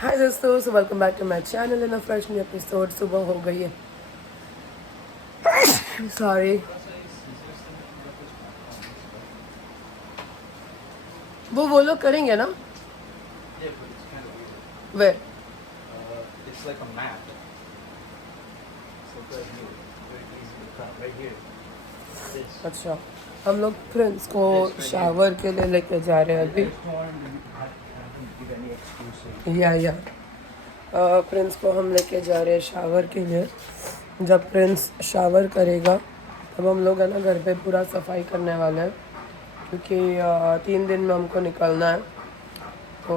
हाय दोस्तों, so welcome back to my channel in a fresh new episode. सुबह हो गई है, सॉरी। वो लोग करेंगे ना। Yeah, but it's kind of weird. Way It's like a map. So it's like very easy to cut right here. This. अच्छा, हम लोग प्रिंस को शावर के लिए लेके जा रहे हैं अभी। Give any excuse. या प्रिंस को हम लेके जा रहे हैं शावर के लिए। जब प्रिंस शावर करेगा तब हम लोग है ना घर पे पूरा सफाई करने वाले हैं, क्योंकि 3 दिन में हमको निकलना है। तो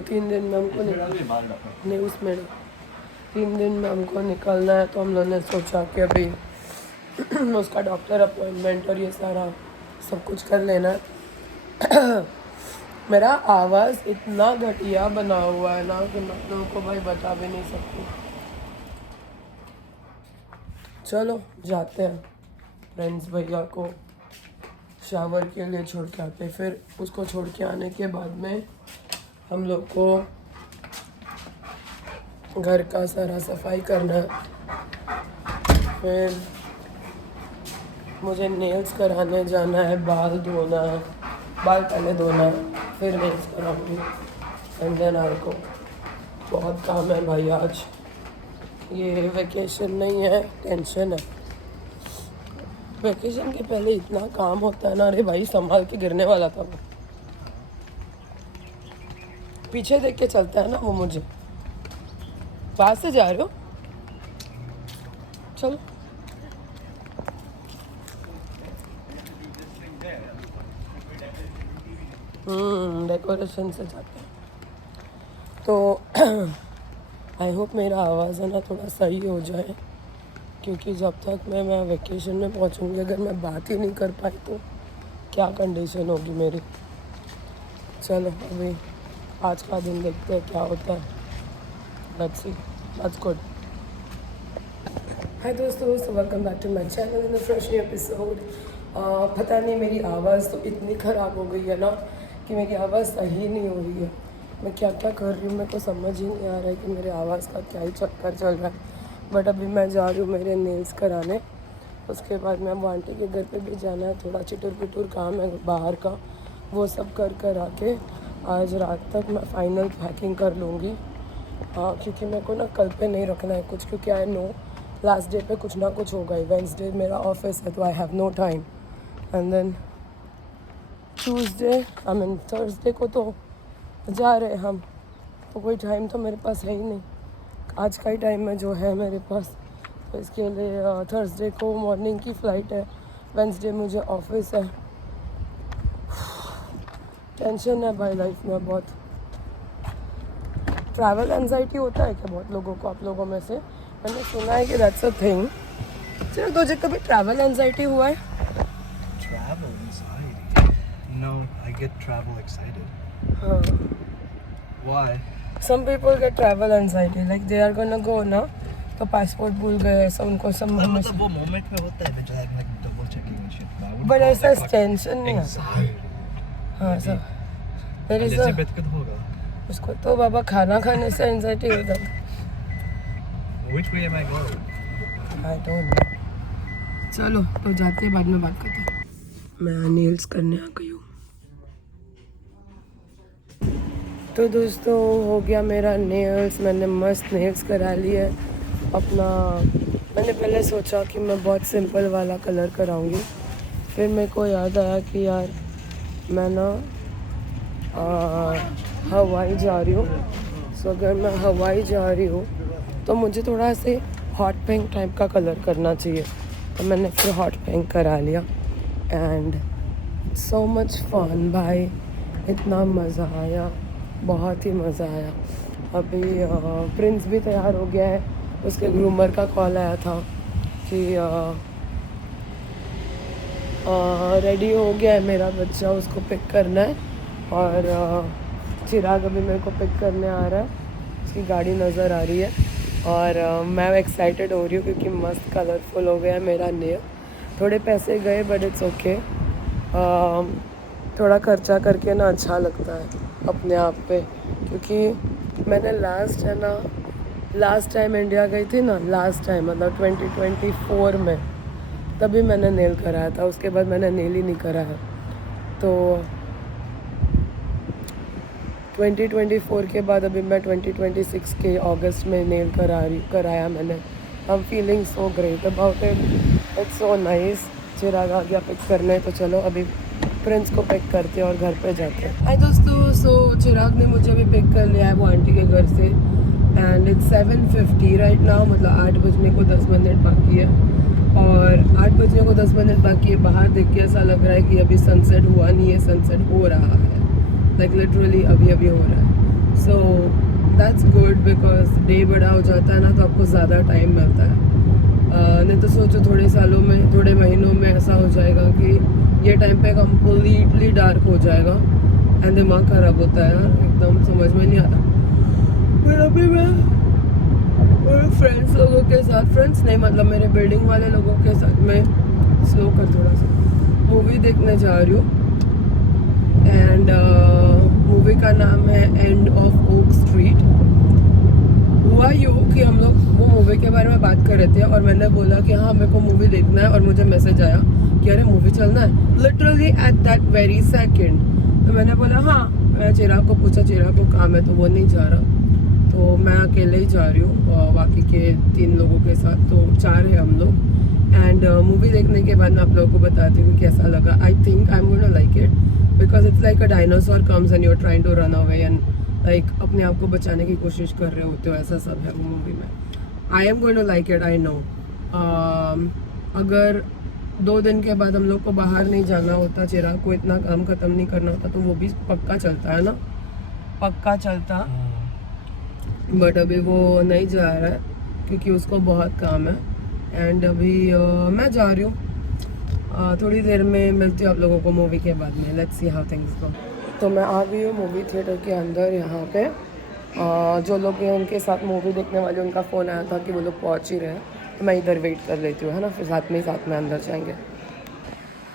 3 दिन में हमको नहीं, उसमें 3 दिन में हमको निकलना है। तो हम लोगों ने सोचा कि अभी उसका डॉक्टर अपॉइंटमेंट और ये सारा सब कुछ कर लेना है। मेरा आवाज़ इतना घटिया बना हुआ है ना कि मैं लोगों को भाई बता भी नहीं सकती। चलो जाते हैं, फ्रेंड्स भैया को शावर के लिए छोड़ के आते। फिर उसको छोड़ के आने के बाद में हम लोग को घर का सारा सफाई करना है। फिर मुझे नेल्स कराने जाना है, बाल धोना है, बाल पहले धोना है, फिर नेल्स कराऊंगी। एंड देन आई को बहुत काम है भाई आज। ये वेकेशन नहीं है, टेंशन है। वेकेशन के पहले इतना काम होता है ना। अरे भाई संभाल के गिरने वाला था वो, पीछे देख के चलता है ना वो। मुझे पास से जा रहे हो, चलो। डेकोरेशन से जाते हैं तो आई होप मेरा आवाज़ है ना थोड़ा सही हो जाए, क्योंकि जब तक मैं वेकेशन में पहुंचूंगी अगर मैं बात ही नहीं कर पाई तो क्या कंडीशन होगी मेरी। चलो अभी आज का दिन देखते हैं क्या होता है। Let's see, that's good. Hi दोस्तों, welcome back to my channel in a fresh new episode. पता नहीं मेरी आवाज़ तो इतनी ख़राब हो गई है ना कि मेरी आवाज़ सही नहीं हो रही है। मैं क्या क्या कर रही हूँ मेरे को समझ ही नहीं आ रहा है कि मेरे आवाज़ का क्या ही चक्कर चल रहा है। बट अभी मैं जा रही हूँ मेरे नेल्स कराने। उसके बाद मैं अब आंटी के घर पे भी जाना है, थोड़ा चिटुर पिटुर काम है बाहर का, वो सब कर आके आज रात तक मैं फ़ाइनल पैकिंग कर लूँगी। क्योंकि मेरे को ना कल पे नहीं रखना है कुछ, क्योंकि आई नो लास्ट डे पे कुछ ना कुछ होगा ही। वेंसडे मेरा ऑफिस है तो I have no time. And then Tuesday I mean Thursday को तो जा रहे हम, तो कोई टाइम तो मेरे पास है ही नहीं। आज का ही टाइम में जो है मेरे पास, तो इसके लिए थर्सडे को मॉर्निंग की फ़्लाइट है, वेंसडे मुझे ऑफिस है। टेंशन है भाई लाइफ में बहुत। ट्रैवल एंजाइटी होता है क्या बहुत लोगों को, आप लोगों में से? मैंने सुना है कि दैट्स अ थिंग। चलो, तुझे कभी ट्रैवल एंजाइटी हुआ है? Travel anxiety. No, I get travel excited. हाँ, Why? Some people get travel anxiety, like they are gonna go ना, तो पासपोर्ट भूल गए ऐसा उनको सब मतलब वो मोमेंट में होता है, जो है like double checking and shit. But I wouldn't but call ऐसा that like टेंशन नहीं आता। anxiety. हाँ सर, मेरी Elizabeth कद होगा? उसको तो बाबा खाना खाने से एंजाइटी होता है। Which way am I going? I don't know. चलो तो जाते हैं, बाद में बात करते हैं। मैं नेल्स करने आ गई हूँ। तो दोस्तों हो गया मेरा नेल्स, मैंने मस्त नेल्स करा लिए अपना। मैंने पहले सोचा कि मैं बहुत सिंपल वाला कलर कराऊंगी, फिर मेरे को याद आया कि यार मैं ना हवाई जा रही हूँ। सो अगर मैं हवाई जा रही हूँ तो मुझे थोड़ा ऐसे हॉट पिंक टाइप का कलर करना चाहिए, तो मैंने फिर हॉट पिंक करा लिया। एंड सो मच फन भाई, इतना मज़ा आया, बहुत ही मज़ा आया। अभी प्रिंस भी तैयार हो गया है, उसके ग्रूमर का कॉल आया था कि रेडी हो गया है मेरा बच्चा, उसको पिक करना है। और चिराग अभी मेरे को पिक करने आ रहा है, उसकी गाड़ी नज़र आ रही है। और मैं एक्साइटेड हो रही हूँ क्योंकि मस्त कलरफुल हो गया है मेरा नेल। थोड़े पैसे गए बट इट्स ओके। थोड़ा खर्चा करके ना अच्छा लगता है अपने आप पे, क्योंकि मैंने लास्ट टाइम इंडिया गई थी ना, लास्ट टाइम मतलब 2024 में, तभी मैंने नेल कराया था। उसके बाद मैंने नेल ही नहीं कराया। तो 2024 के बाद अभी मैं 2026 के अगस्त में नेल कराया मैंने। I am feeling so great about it, it's so nice. Chirag आ गया पिक करने, तो चलो अभी प्रिंस को पिक करते हैं और घर पे जाते हैं। हाय दोस्तों, सो चिराग ने मुझे अभी पिक कर लिया है वो आंटी के घर से, एंड इट्स 7:50 राइट नाउ, मतलब 8 बजने को 10 मिनट बाकी है। और 8 बजने को 10 मिनट बाकी है। बाहर देख के ऐसा लग रहा है कि अभी सनसेट हुआ नहीं है, सनसेट हो रहा है, लाइक लिटरली अभी अभी हो रहा है। So that's good, because day बड़ा हो जाता है ना, तो आपको ज़्यादा टाइम मिलता है। नहीं तो सोचो थोड़े महीनों में ऐसा हो जाएगा कि ये टाइम पे कम्प्लीटली डार्क हो जाएगा, एंड दिमाग ख़राब होता है यार, एकदम समझ में नहीं आता। पर अभी मैं मेरे फ्रेंड्स लोगों के साथ, फ्रेंड्स नहीं मतलब मेरे बिल्डिंग वाले लोगों के साथ में, स्लो कर थोड़ा सा, मूवी देखने जा रही हूँ। एंड मूवी का नाम है एंड ऑफ ओक स्ट्रीट। हुआ यूँ कि हम लोग वो मूवी के बारे में बात कर रहे थे, और मैंने बोला कि हाँ मेरे को मूवी देखना है, और मुझे मैसेज आया कि अरे मूवी चलना है, literally at that very second. तो मैंने बोला हाँ। मैं चिराग को पूछा, चिराग को काम है तो वो नहीं जा रहा, तो मैं अकेले ही जा रही हूँ बाकी के 3 लोगों के साथ, तो 4 है हम लोग। एंड मूवी देखने के बाद मैं आप लोगों को बताती हूँ कैसा लगा। I think I am gonna like it, because it's like a dinosaur comes and you are trying to run away, and like अपने आप को बचाने की कोशिश कर रहे होते हो, ऐसा सब है वो मूवी में। I am going to like it, I know. अगर 2 दिन के बाद हम लोग को बाहर नहीं जाना होता, चिराग को इतना काम ख़त्म नहीं करना होता, तो वो भी पक्का चलता है ना, पक्का चलता। बट अभी वो नहीं जा रहा है क्योंकि उसको बहुत काम है। एंड अभी मैं जा रही हूँ, थोड़ी देर में मिलती हूँ आप लोगों को मूवी के बाद में। Let's see how things go. तो मैं आ गई हूँ मूवी थिएटर के अंदर। यहाँ पे जो लोग हैं उनके साथ मूवी देखने वाले, उनका फ़ोन आया था कि वो लोग पहुँच ही रहे हैं, तो मैं इधर वेट कर लेती हूँ, है ना, फिर साथ में अंदर जाएंगे।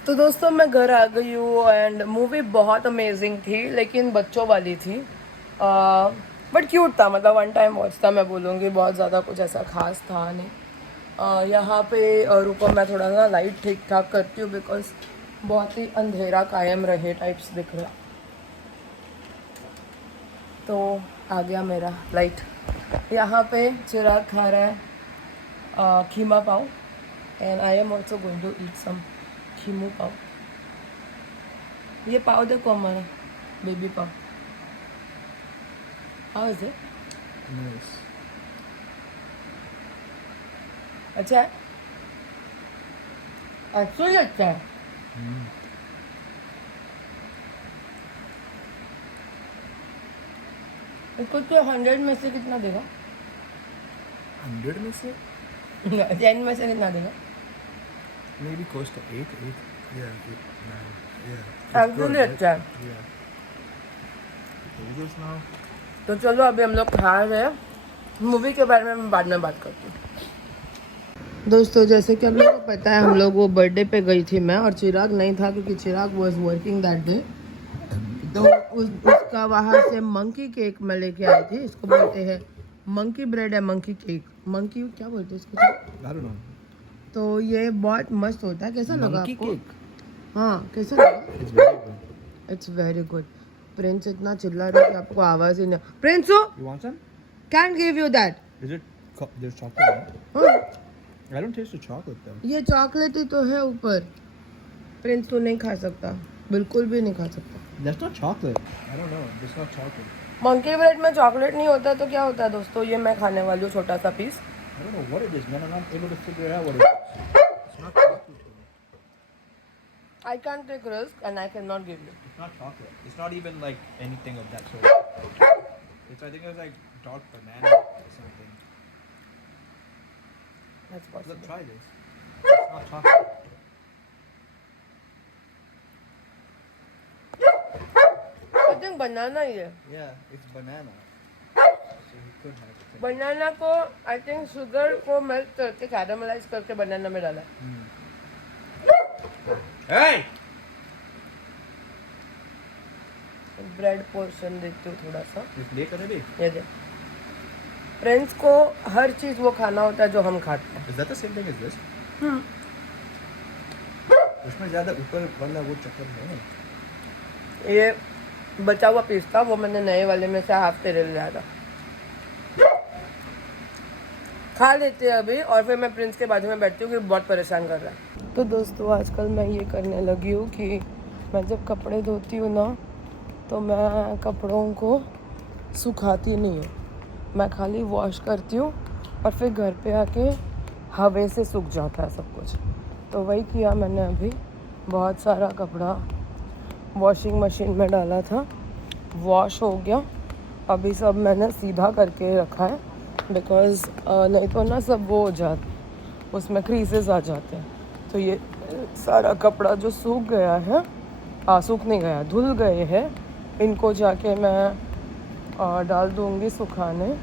तो दोस्तों मैं घर आ गई हूँ, एंड मूवी बहुत अमेजिंग थी, लेकिन बच्चों वाली थी, बट क्यूट था, मतलब 1 टाइम वॉच था मैं बोलूँगी, बहुत ज़्यादा कुछ ऐसा खास था नहीं। यहाँ पे रुको मैं थोड़ा सा लाइट ठीक ठाक करती हूँ, बिकॉज बहुत ही अंधेरा कायम रहे टाइप्स दिख रहा। तो आ गया मेरा लाइट। यहाँ पे चिराग खा रहा है keema pav, and I am also going to eat some keema pav. ये पाव देखो हमारा baby pav, how is it? Nice. अच्छा है, अच्छा ही अच्छा है। इसको तो 100 में से कितना देगा? 100 में से? 10 में से कितना देगा? Maybe close to 8. Yeah, 8, 9. Yeah. Actually अच्छा है। Yeah. This now. तो चलो अभी हम लोग खा रहे हैं, मूवी के बारे में मैं बाद में बात करती हूँ। दोस्तों जैसे कि आप लोगों को पता है, हम लोग वो बर्थडे पे गई थी मैं, और चिराग नहीं था क्योंकि चिराग वाज वर्किंग दैट डे। तो उसका वहाँ से मंकी केक मैं लेके आई थी। इसको बोलते हैं मंकी ब्रेड है, मंकी केक, मंकी क्या बोलते हैं इसको? I don't know. तो ये बहुत मस्त होता है। कैसा लगा Monkey आपको? cake. हाँ कैसा लगा? It's very good. It's very good. Prince इतना चिल्ला रहा है कि आपको आवाज़ ही नहीं। प्रिंसो You want some? Can give you that. Is it? There's chocolate in it. हाँ I don't taste the chocolate though. ये चॉकलेट ही तो है ऊपर। प्रिंस तो नहीं खा सकता, बिल्कुल भी नहीं खा सकता। That's not chocolate. I don't know. It's not chocolate. Monkey bread में चॉकलेट नहीं होता तो क्या होता है दोस्तों? ये मैं खाने वाली हूँ छोटा सा piece. I don't know what it is, man. I'm not able to figure out what it is. It's not chocolate to me. I can't take risk and I cannot give you. It's not chocolate. It's not even like anything of that sort. It's I think it's like dark banana or something. That's possible. Look, try this. It's not chocolate. I think banana ही है। Yeah, it's banana. So you could have it. बनाना को I think sugar को melt करके caramelise करके बनाना में डाला। Hey! Bread portion देती हूँ थोड़ा सा। ले कर भी ये दे। फ्रेंड्स को हर चीज़ वो खाना होता है जो हम खाते हैं। Is that the same thing as this? हम्म। उसमें ज़्यादा ऊपर वाला वो चक्कर है। ये बचा हुआ पीस था, वो मैंने नए वाले में से हाफ तेरे ले लिया था। खा लेते हैं अभी और फिर मैं प्रिंस के बाजू में बैठती हूँ कि बहुत परेशान कर रहा है। तो दोस्तों आजकल मैं ये करने लगी हूँ कि मैं जब कपड़े धोती हूँ ना तो मैं कपड़ों को सुखाती नहीं हूँ, मैं खाली वॉश करती हूँ और फिर घर पे आके हवा से सूख जाता है सब कुछ। तो वही किया मैंने अभी। बहुत सारा कपड़ा वॉशिंग मशीन में डाला था, वॉश हो गया। अभी सब मैंने सीधा करके रखा है बिकॉज़ नहीं तो ना सब वो हो जाते, उसमें क्रीजेस आ जाते हैं। तो ये सारा कपड़ा जो सूख गया है, सूख नहीं गया, धुल गए हैं, इनको जाके मैं डाल दूँगी सुखाने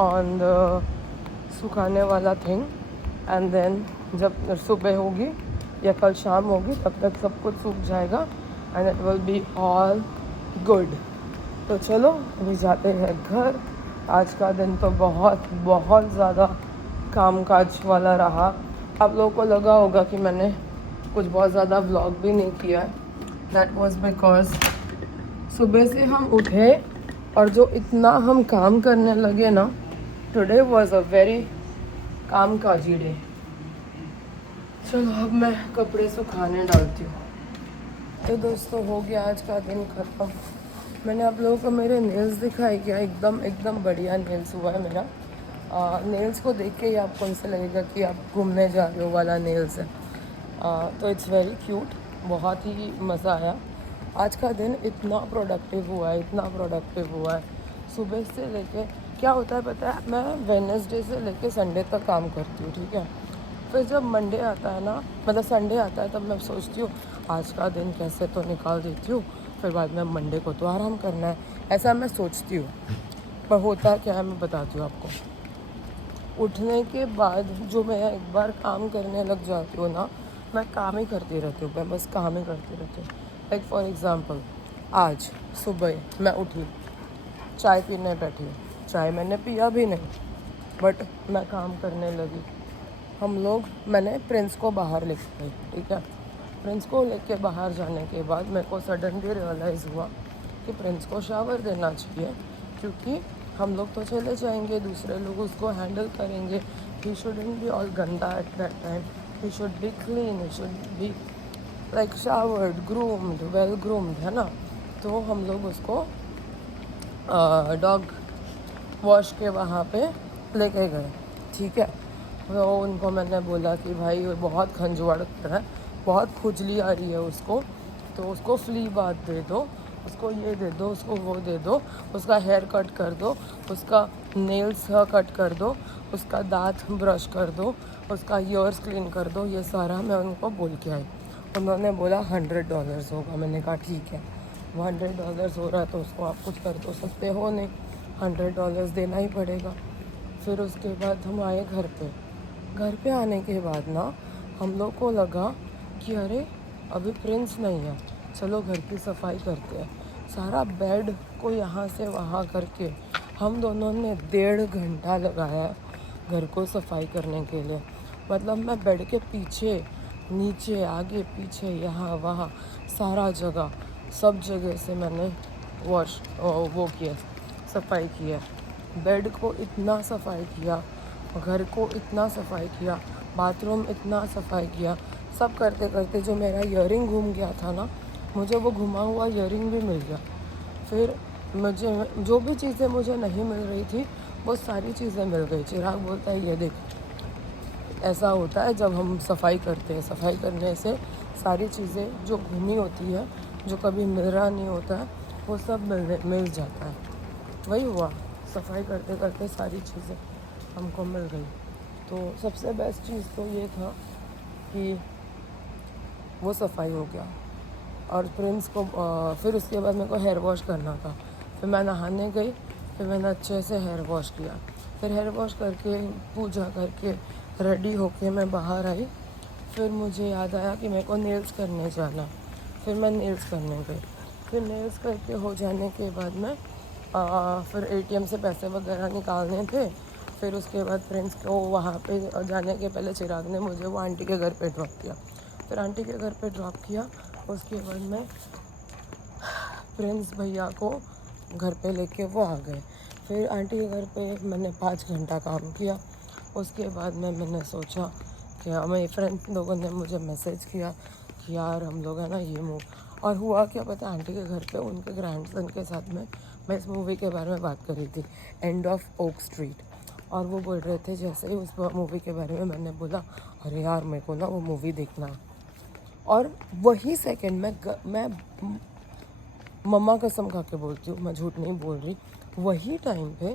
ऑन द सुखाने वाला थिंग। एंड देन जब सुबह होगी या कल शाम होगी तब तक सब कुछ सूख जाएगा and it will be all good. तो चलो अभी जाते हैं घर। आज का दिन तो बहुत ज़्यादा कामकाज वाला रहा। आप लोगों को लगा होगा कि मैंने कुछ बहुत ज़्यादा व्लॉग भी नहीं किया है। दैट वाज बिकॉज सुबह से हम उठे और जो इतना हम काम करने लगे ना, टुडे वाज अ वेरी कामकाजी डे। चलो अब मैं कपड़े सुखाने डालती हूँ। तो दोस्तों हो गया आज का दिन ख़त्म। मैंने आप लोगों को मेरे नेल्स दिखाई क्या, एकदम बढ़िया नेल्स हुआ है मेरा। नेल्स को देख के ही आपको ऐसे लगेगा कि आप घूमने जा रहे हो वाला नेल्स है। तो इट्स वेरी क्यूट, बहुत ही मज़ा आया। आज का दिन इतना प्रोडक्टिव हुआ है, सुबह से लेके क्या होता है पता है, मैं वेडनेसडे से लेके संडे तक काम करती हूँ, ठीक है। फिर जब मंडे आता है ना, मतलब संडे आता है, तब मैं सोचती हूँ आज का दिन कैसे तो निकाल देती हूँ, फिर बाद में मंडे को तो आराम करना है, ऐसा मैं सोचती हूँ। पर होता क्या है मैं बताती हूँ आपको। उठने के बाद जो मैं एक बार काम करने लग जाती हूँ ना, मैं काम ही करती रहती हूँ, मैं बस काम ही करती रहती हूँ। लाइक फॉर एग्ज़ाम्पल आज सुबह मैं उठी, चाय पीने बैठी, चाय मैंने पिया भी नहीं, बट मैं काम करने लगी। मैंने प्रिंस को बाहर लेके गई, ठीक है। प्रिंस को लेके बाहर जाने के बाद मेरे को सडनली रियलाइज़ हुआ कि प्रिंस को शावर देना चाहिए, क्योंकि हम लोग तो चले जाएंगे, दूसरे लोग उसको हैंडल करेंगे। ही शुडंट बी ऑल गंदा at that time, he should be clean, he should be like showered, groomed, well groomed, है ना। तो हम लोग उसको डॉग वॉश के वहाँ पे लेके गए, ठीक है। तो उनको मैंने बोला कि भाई वो बहुत खंजवाड़ कर रहा है, बहुत खुजली आ रही है उसको, तो उसको फ्ली बाथ दे दो, उसको ये दे दो, उसको वो दे दो, उसका हेयर कट कर दो, उसका नेल्स कट कर दो, उसका दांत ब्रश कर दो, उसका ईयर्स क्लीन कर दो। ये सारा मैं उनको बोल के आई। उन्होंने बोला $100 होगा। मैंने कहा ठीक है, वो $100 हो रहा है तो उसको आप कुछ कर तो सकते हो नहीं, $100 देना ही पड़ेगा। फिर उसके बाद हम आए घर पे आने के बाद ना हम लोग को लगा कि अरे अभी प्रिंस नहीं है, चलो घर की सफाई करते हैं। सारा बेड को यहाँ से वहाँ करके हम दोनों ने 1.5 घंटा लगाया घर को सफाई करने के लिए। मतलब मैं बेड के पीछे नीचे आगे पीछे यहाँ वहाँ सारा जगह, सब जगह से मैंने वो किया, सफाई किया। बेड को इतना सफाई किया, घर को इतना सफाई किया, बाथरूम इतना सफाई किया। सब करते करते जो मेरा ईयरिंग घूम गया था ना, मुझे वो घुमा हुआ ईयरिंग भी मिल गया। फिर मुझे जो भी चीज़ें मुझे नहीं मिल रही थी वो सारी चीज़ें मिल गई। चिराग बोलता है ये देख, ऐसा होता है जब हम सफाई करते हैं, सफाई करने से सारी चीज़ें जो घूमी होती है, जो कभी मिल रहा नहीं होता है, वो सब मिल जाता है। वही हुआ, सफाई करते करते सारी चीज़ें हमको मिल गई। तो सबसे बेस्ट चीज़ तो ये था कि वो सफाई हो गया। और प्रिंस को फिर उसके बाद मेरे को हेयर वॉश करना था। फिर मैं नहाने गई, फिर मैंने अच्छे से हेयर वॉश किया। फिर हेयर वॉश करके पूजा करके रेडी होके मैं बाहर आई। फिर मुझे याद आया कि मेरे को नेल्स करने जाना, फिर मैं नेल्स करने गई। फिर नेल्स करके हो जाने के बाद में फिर एटीएम से पैसे वगैरह निकालने थे। फिर उसके बाद फ्रेंड्स को वहाँ पे जाने के पहले चिराग ने मुझे वो आंटी के घर पे ड्रॉप किया। फिर आंटी के घर पे ड्रॉप किया, उसके बाद में प्रिंस भैया को घर पे लेके वो आ गए। फिर आंटी के घर पे मैंने 5 घंटा काम किया। उसके बाद में मैंने सोचा कि मेरे फ्रेंड लोगों ने मुझे मैसेज किया कि यार हम लोग है ना ये मूव, और हुआ क्या पता, आंटी के घर पे उनके ग्रैंडसन के साथ में मैं इस मूवी के बारे में बात कर रही थी, एंड ऑफ ओक स्ट्रीट। और वो बोल रहे थे, जैसे ही उस मूवी के बारे में मैंने बोला अरे यार मेरे को ना वो मूवी देखना, और वही सेकंड मैं मम्मा कसम खा के बोलती हूँ, मैं झूठ नहीं बोल रही, वही टाइम पे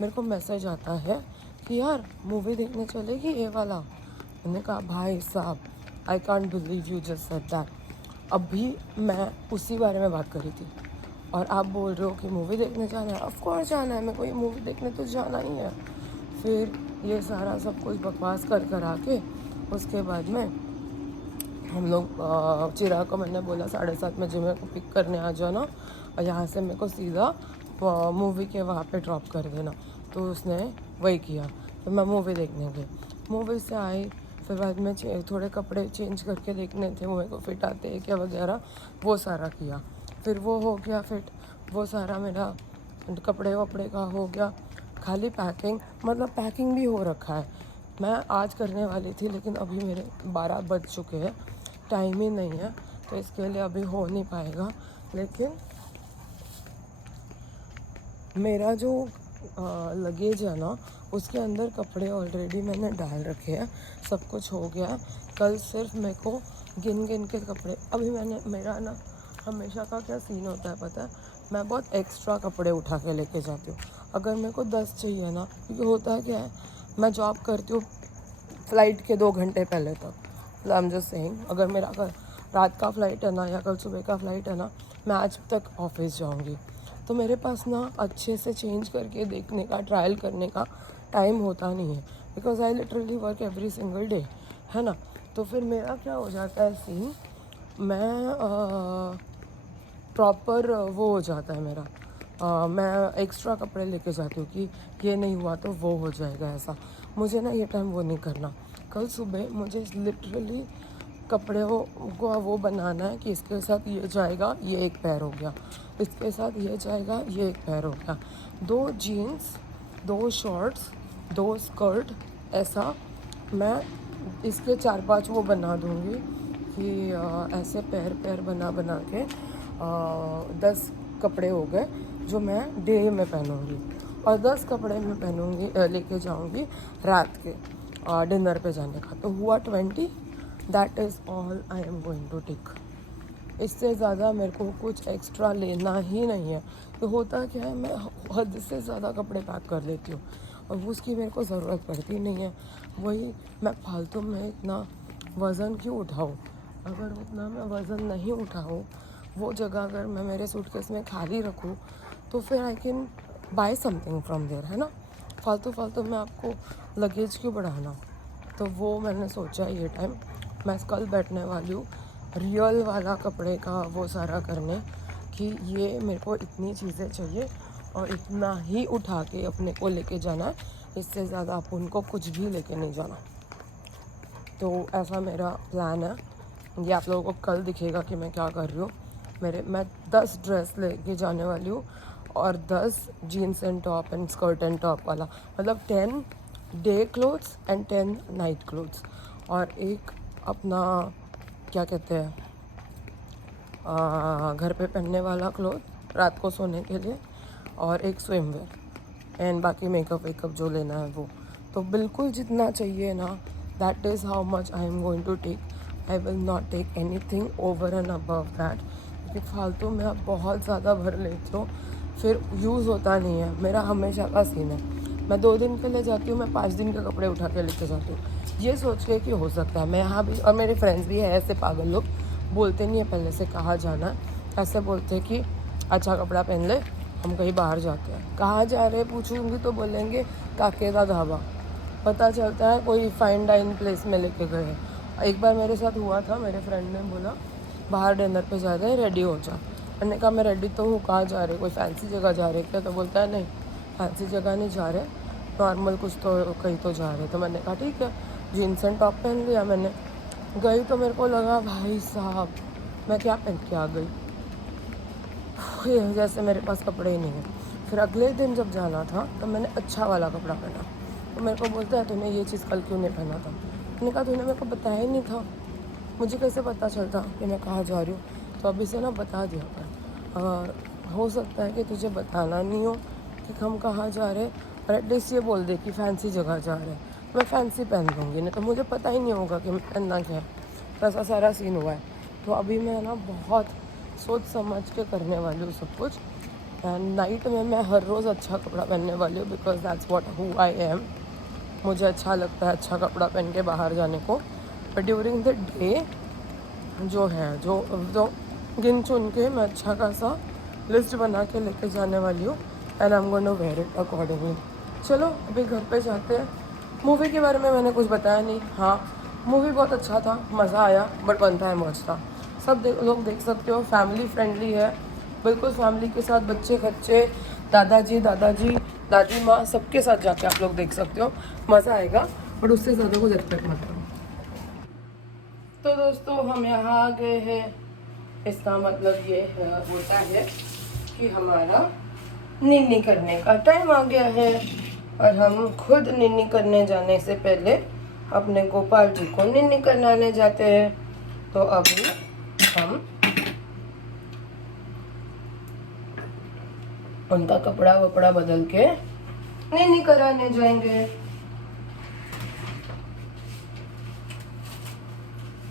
मेरे को मैसेज आता है कि यार मूवी देखने चलेगी ये वाला। मैंने कहा भाई साहब I can't believe you just said that. अभी मैं उसी बारे में बात करी थी और आप बोल रहे हो कि मूवी देखने जाना है। ऑफ कोर्स जाना है, मेरे को ये मूवी देखने तो जाना ही है। फिर ये सारा सब कुछ बकवास कर आके उसके बाद में हम लोग चिराग को मैंने बोला 7:30 बजे मेरे को पिक करने आ जाना और यहाँ से मेरे को सीधा मूवी के वहाँ पे ड्रॉप कर देना। तो उसने वही किया। तो मैं मूवी देखने गई, मूवी से आई, फिर बाद में थोड़े कपड़े चेंज करके देखने थे वो मेरे को फिट आते हैं क्या वगैरह, वो सारा किया। फिर वो हो गया फिट, वो सारा मेरा कपड़े वपड़े का हो गया। खाली पैकिंग, मतलब पैकिंग भी हो रखा है, मैं आज करने वाली थी लेकिन अभी मेरे 12 बज चुके हैं, टाइम ही नहीं है, तो इसके लिए अभी हो नहीं पाएगा। लेकिन मेरा जो लगेज है ना उसके अंदर कपड़े ऑलरेडी मैंने डाल रखे हैं, सब कुछ हो गया। कल सिर्फ मेरे को गिन के कपड़े, अभी मेरा ना हमेशा का क्या सीन होता है पता है, मैं बहुत एक्स्ट्रा कपड़े उठा के लेके जाती हूँ। अगर मेरे को 10 चाहिए ना, क्योंकि होता है क्या है, मैं जॉब करती हूँ फ़्लाइट के 2 घंटे पहले तक। आई एम जस्ट सेइंग, अगर मेरा कल रात का फ़्लाइट है ना या कल सुबह का फ़्लाइट है ना, मैं आज तक ऑफिस जाऊँगी, तो मेरे पास ना अच्छे से चेंज करके देखने का, ट्रायल करने का टाइम होता नहीं है, because I literally work every single day, है ना। तो फिर मेरा क्या हो जाता है सीन, मैं प्रॉपर वो हो जाता है मेरा, मैं एक्स्ट्रा कपड़े लेके जाती हूँ कि ये नहीं हुआ तो वो हो जाएगा ऐसा। मुझे ना ये टाइम वो नहीं करना। कल सुबह मुझे लिटरली कपड़े को वो बनाना है कि इसके साथ ये जाएगा, ये एक पैर हो गया, इसके साथ ये जाएगा, ये एक पैर हो गया, 2 जीन्स, 2 शॉर्ट्स, 2 स्कर्ट, ऐसा मैं इसके 4-5 वो बना दूँगी कि ऐसे पैर बना के 10 कपड़े हो गए जो मैं डे में पहनूँगी, और 10 कपड़े मैं पहनूँगी लेके जाऊँगी रात के डिनर पे जाने का। तो हुआ 20। That is all I am going to take. इससे ज़्यादा मेरे को कुछ एक्स्ट्रा लेना ही नहीं है। तो होता क्या है, मैं हद से ज़्यादा कपड़े पैक कर लेती हूँ और उसकी मेरे को ज़रूरत पड़ती नहीं है। वही मैं फालतू में इतना वज़न क्यों उठाऊँ? अगर उतना मैं वज़न नहीं उठाऊँ, वो जगह अगर मैं मेरे सूटकेस में खाली रखूँ, तो फिर I can buy something from there, है ना। फालतू में आपको लगेज क्यों बढ़ाना। तो वो मैंने सोचा ये टाइम मैं कल बैठने वाली हूँ रियल वाला कपड़े का वो सारा करने, कि ये मेरे को इतनी चीज़ें चाहिए और इतना ही उठा के अपने को लेके जाना है, इससे ज़्यादा आप उनको कुछ भी लेके नहीं जाना। तो ऐसा मेरा प्लान है। ये आप लोगों को कल दिखेगा कि मैं क्या कर रही हूँ। मैं 10 ड्रेस लेके जाने वाली हूँ और 10 jeans and top and skirt and top वाला, मतलब 10 day clothes and 10 night clothes, और एक अपना क्या कहते हैं घर पे पहनने वाला क्लोथ रात को सोने के लिए, और एक स्विमवेयर, एंड बाकी मेकअप वेकअप जो लेना है वो। तो बिल्कुल जितना चाहिए ना, that is how much I am going to take. I will not take anything over and above that, क्योंकि फालतू में आप बहुत ज़्यादा भर लेते हो फिर यूज़ होता नहीं है। मेरा हमेशा का सीन है, मैं 2 दिन के लिए जाती हूँ, मैं 5 दिन के कपड़े उठा के लेके जाती हूँ, ये सोच के कि हो सकता है मैं यहाँ भी, और मेरे फ्रेंड्स भी है ऐसे पागल लोग, बोलते नहीं है पहले से कहाँ जाना है, ऐसे बोलते हैं कि अच्छा कपड़ा पहन ले, हम कहीं बाहर जाते हैं। कहाँ जा रहे हैं पूछूंगी तो बोलेंगे काके का ढाबा। पता चलता है कोई फाइन डाइन प्लेस में लेके गए। एक बार मेरे साथ हुआ था, मेरे फ्रेंड ने बोला बाहर डिनर पे जा रहे हैं, रेडी हो जा। मैंने कहा मैं रेडी तो हूँ, कहाँ जा रहे, कोई फैंसी जगह जा रहे क्या? तो बोलता है नहीं फैंसी जगह नहीं जा रहे, नॉर्मल कुछ तो कहीं तो जा रहे। तो मैंने कहा ठीक है, जीन्स एंड टॉप पहन लिया मैंने। गई तो मेरे को लगा भाई साहब मैं क्या पहन के आ गई, ये जैसे मेरे पास कपड़े ही नहीं है। फिर अगले दिन जब जाना था तो मैंने अच्छा वाला कपड़ा पहना, तो मेरे को बोलता है तूने ये चीज़ कल क्यों नहीं पहना था? मैंने कहा तूने मेरे को बताया ही नहीं था, मुझे कैसे पता चलता कि मैं कहाँ जा रही हूँ? तो अभी से ना बता दिया कर। हो सकता है कि तुझे बताना नहीं हो कि हम कहाँ जा रहे, और एटलीस्ट ये बोल दे कि फैंसी जगह जा रहे हैं, मैं फैंसी पहन लूँगी, नहीं तो मुझे पता ही नहीं होगा कि मैं पहनना क्या है। तो ऐसा सारा सीन हुआ है। तो अभी मैं ना बहुत सोच समझ के करने वाली हूँ सब कुछ। एंड नाइट में मैं हर रोज़ अच्छा कपड़ा पहनने वाली हूँ, because that's what who I am. मुझे अच्छा लगता है अच्छा कपड़ा पहन के बाहर जाने को। बट ड्यूरिंग द डे जो है जो गिन चुन के मैं अच्छा खासा लिस्ट बना के लेके जाने वाली हूँ, and I am gonna wear it accordingly. चलो अभी घर पे जाते हैं। मूवी के बारे में मैंने कुछ बताया नहीं। हाँ, मूवी बहुत अच्छा था, मज़ा आया, बट वन टाइम वॉच था। सब लोग देख सकते हो, फैमिली फ्रेंडली है बिल्कुल। फैमिली के साथ बच्चे बच्चे दादाजी दादी माँ सबके साथ जाके आप लोग देख सकते हो, मज़ा आएगा। बट उससे ज़्यादा कुछ एक्सपेक्ट मत करो। तो दोस्तों हम यहाँ आ गए हैं, इसका मतलब ये होता है कि हमारा निन्नी करने का टाइम आ गया है। और हम खुद निन्नी करने जाने से पहले अपने गोपाल जी को निन्नी कराने जाते हैं। तो अभी हम उनका कपड़ा वपड़ा बदल के निन्नी कराने जाएंगे।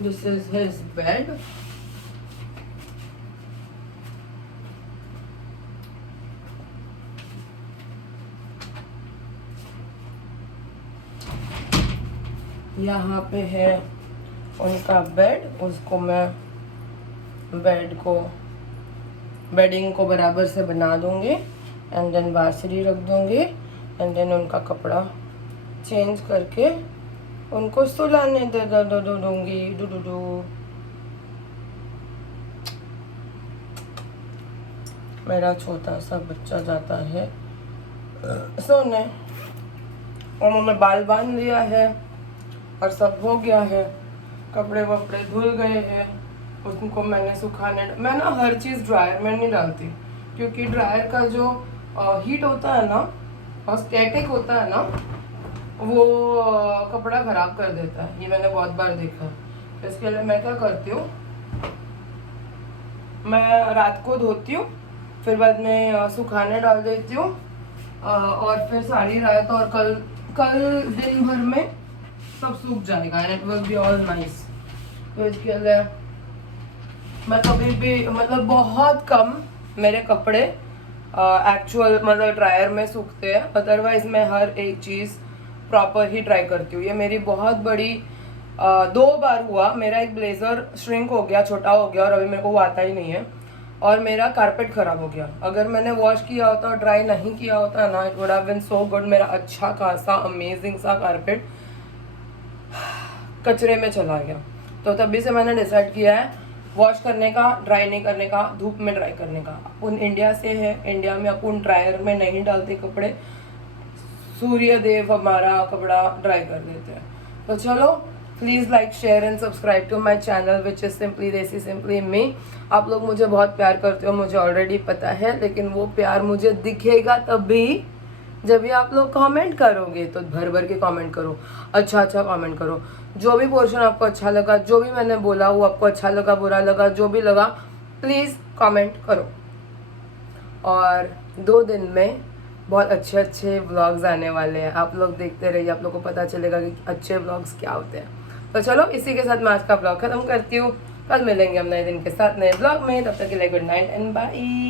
This is his bed. यहाँ पे है उनका बेड, उसको मैं बेडिंग को बराबर से बना दूंगी, एंड देन बांसुरी रख दूंगी, एंड देन उनका कपड़ा चेंज करके उनको सुलाने दूंगी। मेरा छोटा सा बच्चा जाता है सोने। उन्होंने बाल बांध लिया है और सब हो गया है, कपड़े वपड़े धुल गए हैं। उनको मैंने सुखाने, मैं ना हर चीज़ ड्रायर में नहीं डालती, क्योंकि ड्रायर का जो हीट होता है ना और स्टैटिक होता है ना, वो कपड़ा ख़राब कर देता है। ये मैंने बहुत बार देखा है। इसके लिए मैं क्या करती हूँ, मैं रात को धोती हूँ, फिर बाद में सुखाने डाल देती हूँ, और फिर सारी रात और कल दिन भर में सब सूख जाएगा, and it will be all nice. तो इसके लिए मैं कभी भी मतलब बहुत कम मेरे कपड़े एक्चुअल मतलब ड्रायर में सूखते हैं, अदरवाइज मैं हर एक चीज़ प्रॉपर ही ट्राई करती हूँ। ये मेरी बहुत बड़ी 2 बार हुआ, मेरा एक ब्लेजर श्रिंक हो गया, छोटा हो गया, और अभी मेरे को वो आता ही नहीं है, और मेरा कारपेट ख़राब हो गया। अगर मैंने वॉश किया होता और ड्राई नहीं किया होता ना, it would have been so good. मेरा अच्छा खासा अमेजिंग सा कारपेट कचरे में चला गया। तो तभी से मैंने डिसाइड किया है वॉश करने का, ड्राई नहीं करने का, धूप में ड्राई करने का। अपन इंडिया से है, इंडिया में अपन ड्रायर में नहीं डालते कपड़े, सूर्य देव हमारा कपड़ा ड्राई कर देते हैं। तो चलो please like share and subscribe to my channel which is simply desi simply me. आप लोग मुझे बहुत प्यार करते हो, मुझे ऑलरेडी पता है, लेकिन वो प्यार मुझे दिखेगा तभी जब भी आप लोग कमेंट करोगे। तो भर भर के कमेंट करो, अच्छा कमेंट करो। जो भी पोर्शन आपको अच्छा लगा, जो भी मैंने बोला वो आपको अच्छा लगा, बुरा लगा, जो भी लगा, प्लीज़ कमेंट करो। और 2 दिन में बहुत अच्छे व्लॉग्स आने वाले हैं, आप लोग देखते रहिए, आप लोग को पता चलेगा कि अच्छे व्लॉग्स क्या होते हैं। तो चलो इसी के साथ मैं आज का व्लॉग खत्म करती हूँ। कल मिलेंगे हम नए दिन के साथ नए व्लॉग में, तब तक के लिए गुड नाइट एंड बाय।